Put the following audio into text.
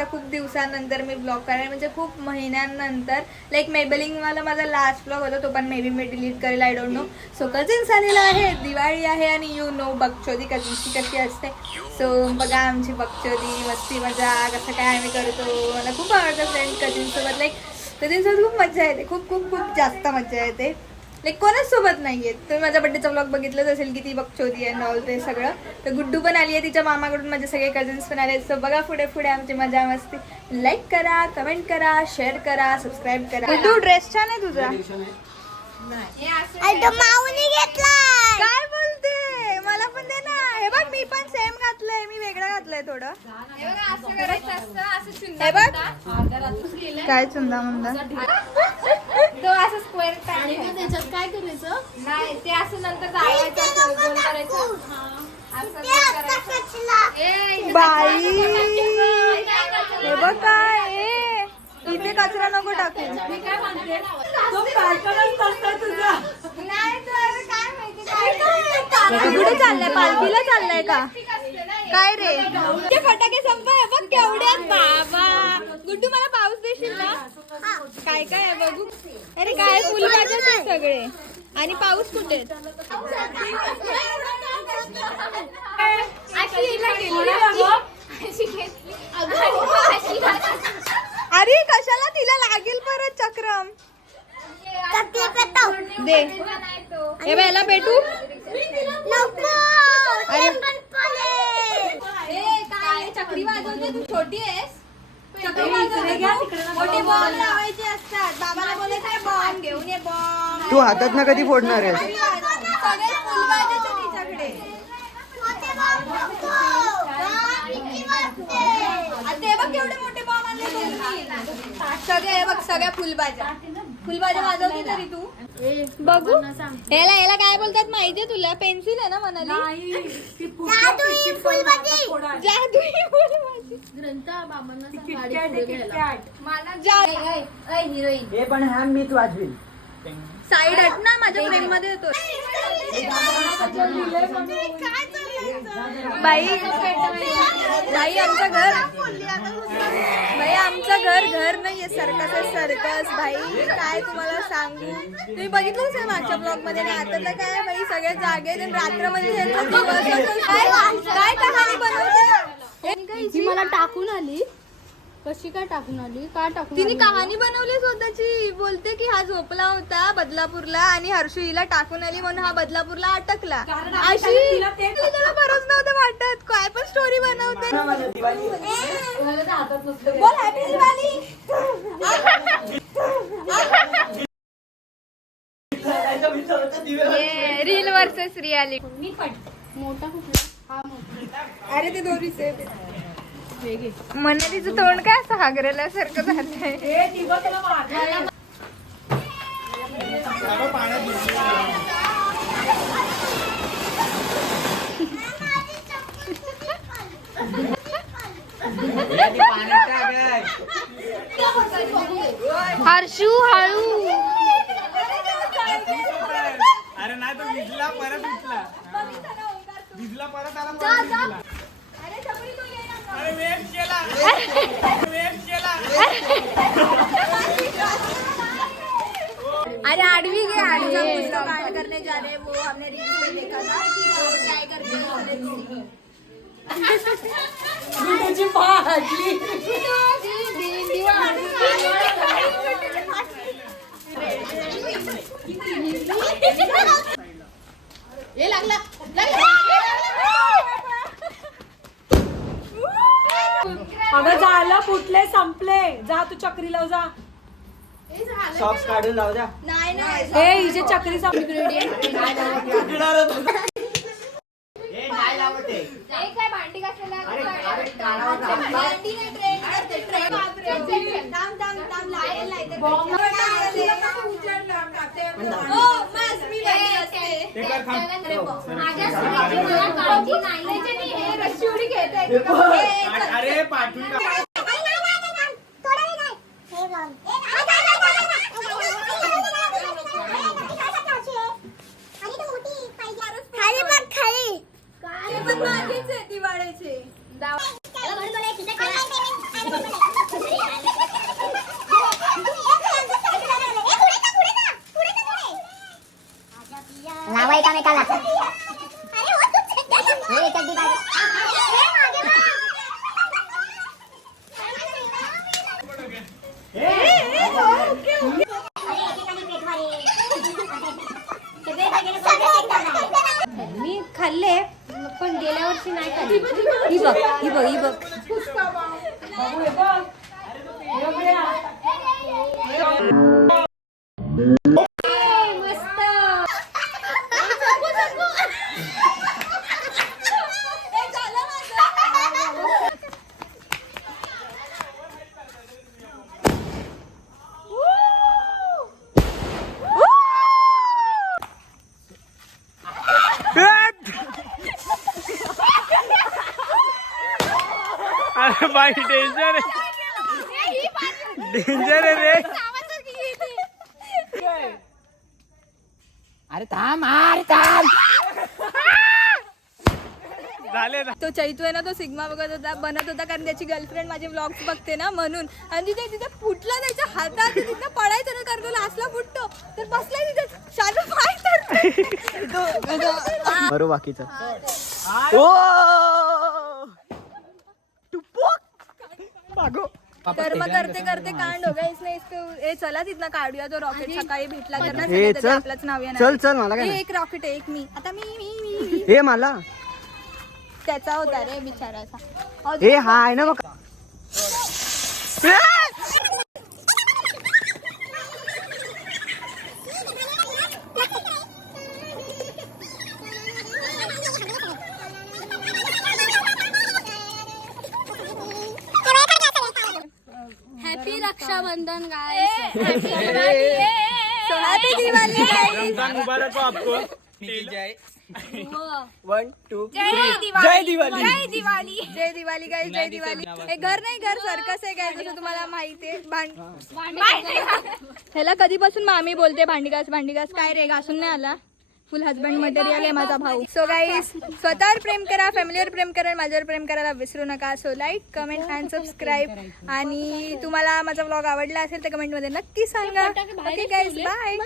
आता खूप दिवसानंतर मी ब्लॉग करायला, म्हणजे खूप महिन्यांनंतर. लाईक मेबलिंग मला माझा लास्ट ब्लॉग होता, तो पण मे बी मी डिलीट करेल, I don't know. So cousins आलेला आहे, दिवाळी आहे आणि यू नो बकचोदी कझिन्सची कशी असते. सो बघा आमची बकचोदी, मस्ती मजा कसं काय आम्ही करतो. मला खूप आवडतं फ्रेंड कझिन्ससोबत. लाईक कझिन्ससोबत खूप मजा येते, खूप खूप खूप जास्त मजा येते. लाईक कोणाच सोबत नाहीये. तुम्ही माझ्या बड्डेचा ब्लॉग बघितलंच असेल की ती बकचोदी आहे ऑल ते सगळं. तर गुड्डू पण आली आहे, तिच्या मामाकडून माझे सगळे कझिन्स पण आले. सो बघा पुढे पुढे आमची मजा मस्ती. लाईक करा, कमेंट करा, शेअर करा, सबस्क्राईब करा. गुड्डू ड्रेस छान आहे तुझा. काय बोलते, मला पण दे ना. हे बघ मी पण सेम घातलंय, मी वेगळं घातलंय थोडं. हे बघ काय चुंदा मुंदा तो असं स्क्वेअर त्याच्यात काय करायचं नाही, ते असं नंतर जायचं गोल करायचं. बाई हे बघ काय इथे कचरा नको टाकू. मी काय म्हणते कुठे चाललाय, पालखीला चाललाय का काय रे. ते फटाके संपय बघ केवढ्यात बाबा. गुड्डू मला पाऊस देशील ना. काय काय आहे बघू. अरे काय फुलभाज्याच आहेत सगळे आणि पाऊस कुठे. अरे कशाला, तिला लागेल परत चक्रम. दे हे याला पेटू. काय चक्री वाजवते तू, छोटी आहेस. चक्री वाजवते, मोठे बॉम्ब लावायचे असतात. बाबाला बोलायचं बॉम्ब घेऊन ये, बॉम्ब. तू हातात ना कधी फोडणार आहे. सगळे फुलभाज्याचे तिच्याकडे. ते बघ केवढे मोठे बॉम्ब आणले सगळे. बघ सगळ्या फुलभाज्या वाजवते तरी तू बघू. याला काय बोलतात माहितीये तुला. पेन्सिल आहे ना म्हणाली. जादुई फुलभाजी. हे पण हा मीच वाजवीन. साईड हट ना, माझ्या फ्रेम मध्ये येतो. बाई आमचं घर नाहीये, सर्कस आहे सर्कस. भाई काय तुम्हाला सांगू. तुम्ही बघितलं असेल मागच्या ब्लॉग मध्ये. आता तर काय बाई सगळे जागे रात्र म्हणजे काय कहाणी बनवते. मला टाकून आली. कशी काय टाकून आली, का टाकून तिने कहाणी बनवली स्वतःची. बोलते की हा झोपला होता बदलापूरला आणि हर्षू हिला टाकून आली म्हणून हा बदलापूरला अटकला. अशी त्याला बरंच नव्हतं वाटत. काय पण स्टोरी बनवते. बोल happy Diwali. Reel versus reality. मोठा कुठला हा मोठा. अरे ते दोरी सेफ. मनालीचं तोंड काय असं हागरेल्यासारखं झालंय. हर्षू हळू. अरे नाही तो भिजला परत उठला. भिजला परत आला. अरे वेट केला. अरे आडवी गे आडवी गार्ड करने जा रहे वो हमने रील्स में देखा था. तो ट्राय करते हे लागला. अगं झालं, फुटले संपले. जा तू चक्री लाव जा. सॉक्स काढून लाव जा. नाही हे हिचे चक्री काय भांडी घासायला भांडी नाही ट्रेन करते ट्रेन. थांब लागेल नाही तर बस मी रस्सी उडी घेते. अरे पाठवून दिवाळीचे लावा एकामेकाला हे चड्डी बाजू मी खाल्ले पण गेल्या वर्षी नाही खाल्ली. ही बघ ही बघ ही बघ. बाबू, हे बघ. हे बघ या. मस्त. अरे बाई डेंजर आहे, डेंजर आहे रे. अरे थांब अरे थांब. झाले ना. तो चैतू आहे ना, तो सिग्मा बनत होता कारण त्याची गर्लफ्रेंड माझे व्लॉग्स बघते ना म्हणून. आणि तिथे फुटला त्याच्या हातात, तिथं पडायचं ना कारण तो लास्टला फुटतो तर बसलाय तिथे शानू पाय तर बरो बाकीचं. कर्म करते करते कांड हो गया इसने इसको. ए चला तिथनं काढूया तो रॉकेट. सकाळी भेटला तर ना हे त्याचं चल आपलंच नाव येणार. चल चल मला काय हे नाही. एक रॉकेट आहे, एक मी. आता मी हे मला त्याचा होता रे बिचाराचा. हे हा आहे ना मग. Happy Rakshabandhan guys. Happy Diwali guys. Ramzan मुबारक हो आपको. 1 2 जय दिवाळी. जय दिवाळी. जय दिवाळी. जय दिवाळी गाईस, जय दिवाळी. हे घर नाही, घर सर्कस आहे काय, जसं तुम्हाला माहिती आहे. ह्याला कधीपासून मामी बोलते भांडी घास काय रे, घासून नाही आला. फुल हजबंड मटेरियल आहे माझा भाऊ. सो गाईस, स्वतःवर प्रेम करा, फॅमिलीवर प्रेम करा, माझ्यावर प्रेम करायला विसरू नका. So like, comment and subscribe. आणि तुम्हाला माझा व्लॉग आवडला असेल तर कमेंटमध्ये नक्की सांगा. ओके गाईस, बाय.